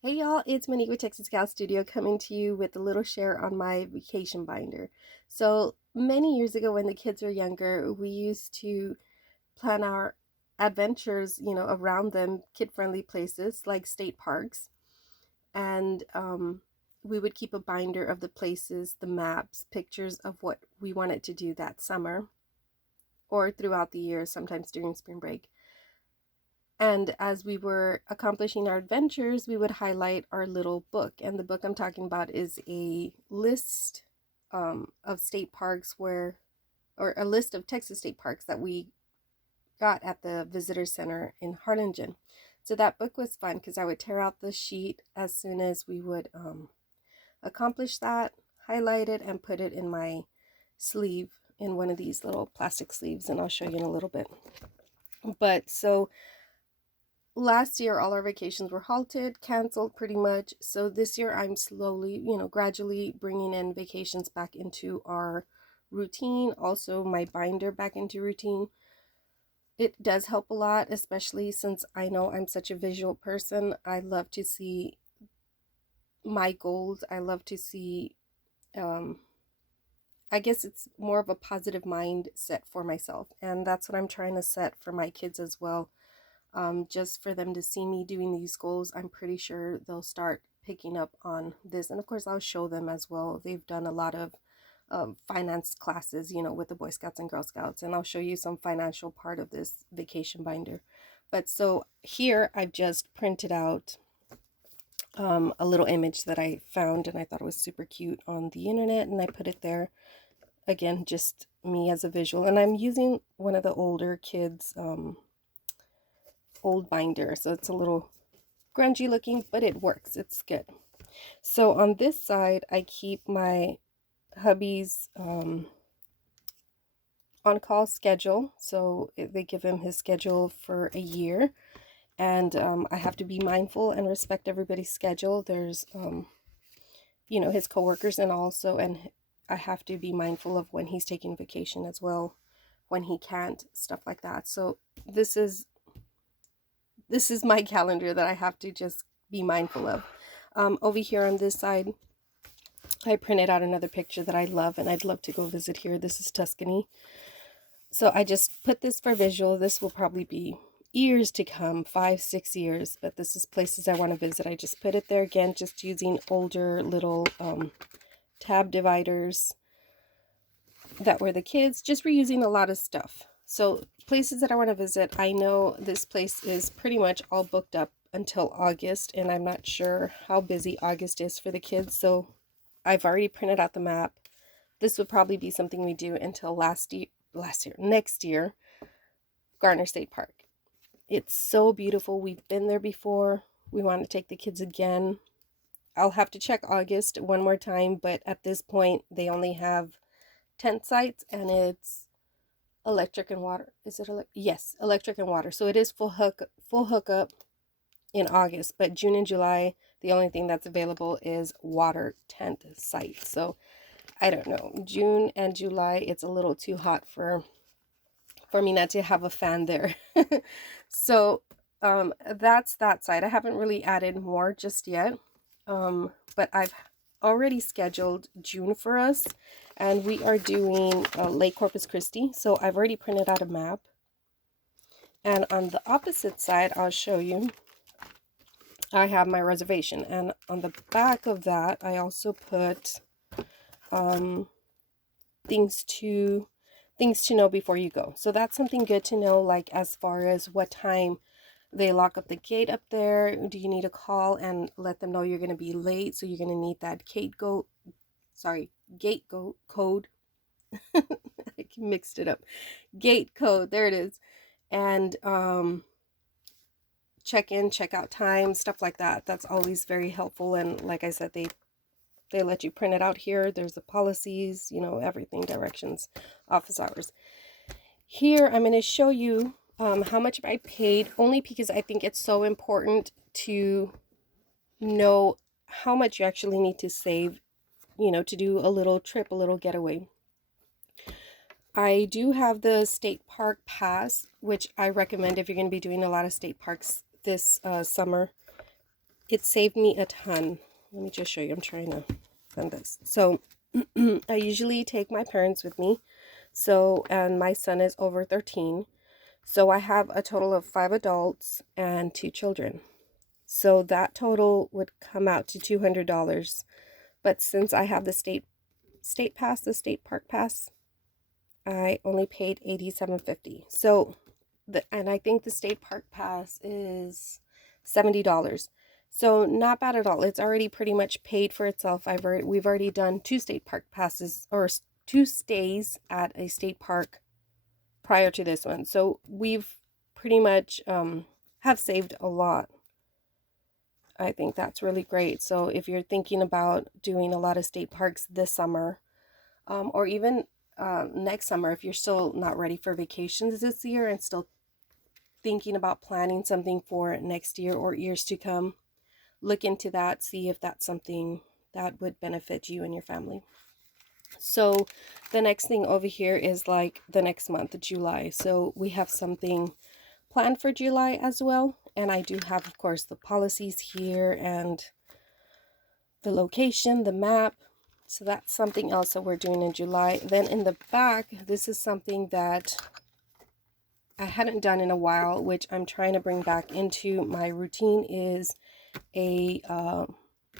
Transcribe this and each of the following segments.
Hey y'all, it's Monique with TexasGalStudio coming to you with a little share on my vacation binder. So many years ago when the kids were younger, we used to plan our adventures, around them, kid-friendly places like state parks. And we would keep a binder of the places, the maps, pictures of what we wanted to do that summer or throughout the year, sometimes during spring break. And as we were accomplishing our adventures, we would highlight our little book. And the book I'm talking about is a list of state parks or a list of Texas state parks that we got at the visitor center in Harlingen. So that book was fun because I would tear out the sheet as soon as we would accomplish that, highlight it, and put it in my sleeve in one of these little plastic sleeves. And I'll show you in a little bit. But so last year all our vacations were halted, canceled pretty much. So this year I'm slowly, gradually bringing in vacations back into our routine, also my binder back into routine. It does help a lot, especially since I know I'm such a visual person. I love to see my goals. I love to see I guess it's more of a positive mindset for myself, and that's what I'm trying to set for my kids as well. Just for them to see me doing these goals, I'm pretty sure they'll start picking up on this. And of course, I'll show them as well. They've done a lot of finance classes, with the Boy Scouts and Girl Scouts, and I'll show you some financial part of this vacation binder. But so here I've just printed out a little image that I found and I thought it was super cute on the internet, and I put it there. Again, just me as a visual, and I'm using one of the older kids' old binder, so it's a little grungy looking, but it works. It's good. So on this side, I keep my hubby's on-call schedule. So they give him his schedule for a year, and I have to be mindful and respect everybody's schedule. There's his coworkers, and I have to be mindful of when he's taking vacation as well, when he can't, stuff like that. So this is my calendar that I have to just be mindful of. Over here on this side, I printed out another picture that I love and I'd love to go visit here. This is Tuscany. So I just put this for visual. This will probably be years to come, 5-6 years, but this is places I want to visit. I just put it there again, just using older little tab dividers that were the kids, just reusing a lot of stuff. So places that I want to visit, I know this place is pretty much all booked up until August, and I'm not sure how busy August is for the kids. So I've already printed out the map. This would probably be something we do until next year, Gartner State Park. It's so beautiful. We've been there before. We want to take the kids again. I'll have to check August one more time, but at this point, they only have tent sites, and it's electric and water. Is it yes, electric and water. So it is full hookup in August, but June and July, the only thing that's available is water tent sites. So I don't know. June and July, it's a little too hot for me not to have a fan there. So that's that side. I haven't really added more just yet. But I've already scheduled June for us, and we are doing Lake Corpus Christi. So I've already printed out a map. And on the opposite side, I'll show you, I have my reservation. And on the back of that, I also put things to know before you go. So that's something good to know, like as far as what time they lock up the gate up there. Do you need to call and let them know you're going to be late? So you're going to need that gate code. I mixed it up. Gate code. There it is. And check in, check out time, stuff like that. That's always very helpful. And like I said, they let you print it out here. There's the policies, everything, directions, office hours. Here, I'm going to show you how much I paid, only because I think it's so important to know how much you actually need to save, to do a little trip, a little getaway. I do have the state park pass, which I recommend if you're going to be doing a lot of state parks this summer. it saved me a ton. Let me just show you. I'm trying to send this. So I usually take my parents with me. So, and my son is over 13. So I have a total of 5 adults and 2 children. So that total would come out to $200. But since I have the state pass, the state park pass, I only paid $87.50. So and I think the state park pass is $70. So not bad at all. It's already pretty much paid for itself. We've already done 2 state park passes, or 2 stays at a state park prior to this one. So we've pretty much have saved a lot. I think that's really great. So if you're thinking about doing a lot of state parks this summer, or even next summer, if you're still not ready for vacations this year and still thinking about planning something for next year or years to come, look into that, see if that's something that would benefit you and your family. So the next thing over here is like the next month, July. So we have something planned for July as well. And I do have, of course, the policies here and the location, the map. So that's something else that we're doing in July. Then in the back, this is something that I hadn't done in a while, which I'm trying to bring back into my routine, is a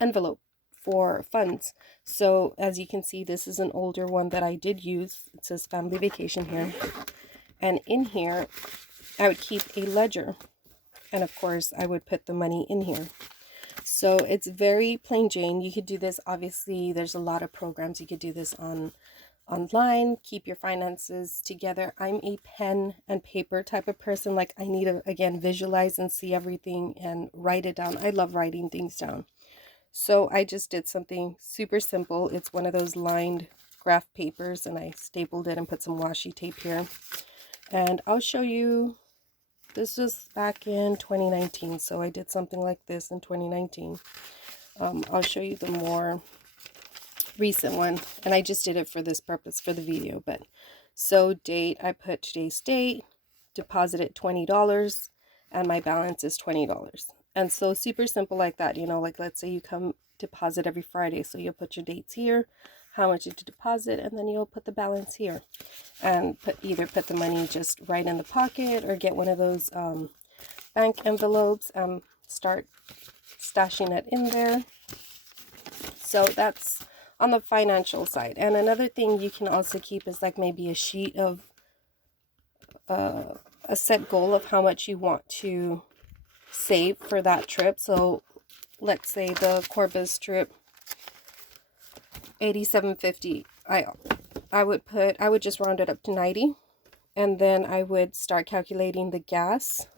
envelope for funds. So as you can see, this is an older one that I did use. It says family vacation here. And in here, I would keep a ledger. And of course, I would put the money in here. So it's very plain Jane. You could do this, obviously, there's a lot of programs. You could do this online, keep your finances together. I'm a pen and paper type of person. Like, I need to, again, visualize and see everything and write it down. I love writing things down. So I just did something super simple. It's one of those lined graph papers, and I stapled it and put some washi tape here. And I'll show you. This was back in 2019, so I did something like this in 2019. I'll show you the more recent one, and I just did it for this purpose, for the video. But so date, I put today's date, deposited $20, and my balance is $20. And so super simple like that, you know, like let's say you come deposit every Friday, so you'll put your dates here, how much did you deposit, and then you'll put the balance here, and either put the money just right in the pocket or get one of those bank envelopes and start stashing it in there. So that's on the financial side. And another thing you can also keep is like maybe a sheet of a set goal of how much you want to save for that trip. So let's say the Corpus trip, $87.50. I would just round it up to 90, and then I would start calculating the gas,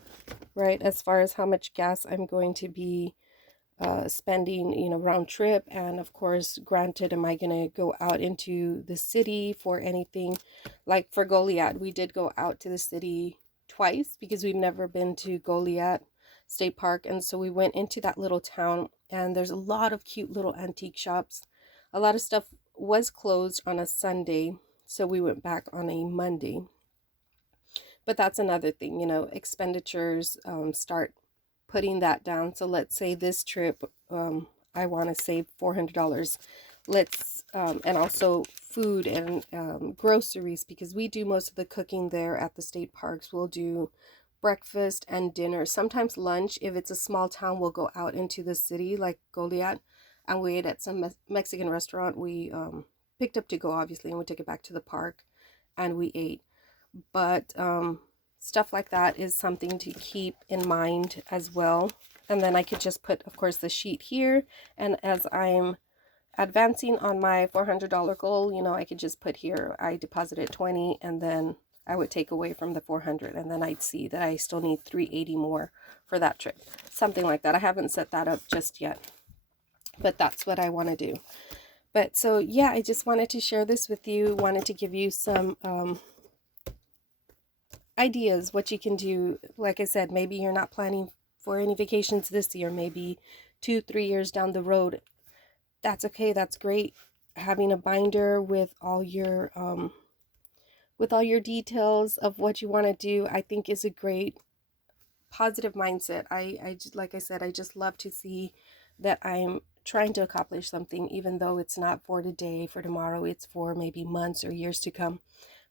right, as far as how much gas I'm going to be spending, you know, round trip. And of course, granted, am I going to go out into the city for anything? Like for Goliad, we did go out to the city twice because we've never been to Goliad State Park. And so we went into that little town, and there's a lot of cute little antique shops. A lot of stuff was closed on a Sunday, so we went back on a Monday. But that's another thing, you know, expenditures, start putting that down. So let's say this trip, I want to save $400. Let's, and also food and groceries, because we do most of the cooking there at the state parks. We'll do breakfast and dinner, sometimes lunch. If it's a small town, we'll go out into the city like Goliad, and we ate at some Mexican restaurant. We picked up to go, obviously, and we took it back to the park and we ate. But stuff like that is something to keep in mind as well. And then I could just put, of course, the sheet here, and as I'm advancing on my $400 goal, you know, I could just put here I deposited 20, and then I would take away from the 400, and then I'd see that I still need 380 more for that trip, something like that. I haven't set that up just yet, but that's what I want to do. But so yeah, I just wanted to share this with you, wanted to give you some ideas what you can do. Like I said, maybe you're not planning for any vacations this year, maybe 2-3 years down the road. That's okay, that's great. Having a binder with all your details of what you want to do, I think is a great positive mindset. Like I said, I just love to see that I'm trying to accomplish something, even though it's not for today, for tomorrow, it's for maybe months or years to come.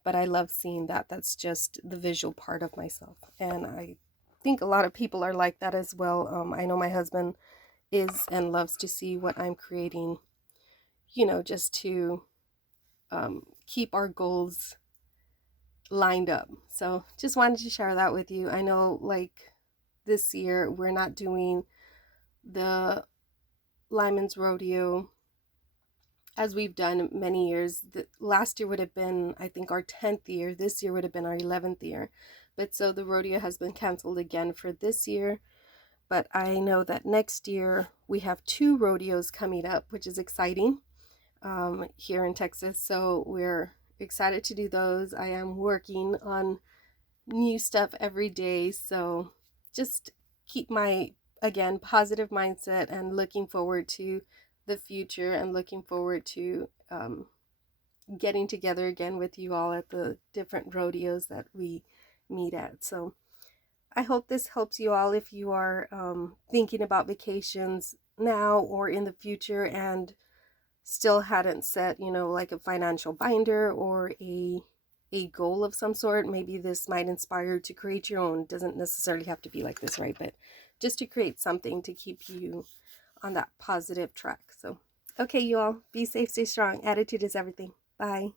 But I love seeing that. That's just the visual part of myself. And I think a lot of people are like that as well. I know my husband is and loves to see what I'm creating, just to keep our goals lined up. So just wanted to share that with you. I know, like, this year we're not doing the Lyman's Rodeo as we've done many years. Last year would have been, I think, our 10th year. This year would have been our 11th year. But so the rodeo has been canceled again for this year. But I know that next year we have 2 rodeos coming up, which is exciting, here in Texas. So we're excited to do those. I am working on new stuff every day. So just keep my, again, positive mindset and looking forward to the future and looking forward to getting together again with you all at the different rodeos that we meet at. So I hope this helps you all if you are thinking about vacations now or in the future and still hadn't set, like a financial binder or a goal of some sort. Maybe this might inspire you to create your own. It doesn't necessarily have to be like this, right? But just to create something to keep you on that positive track. So, okay, you all, be safe, stay strong. Attitude is everything. Bye.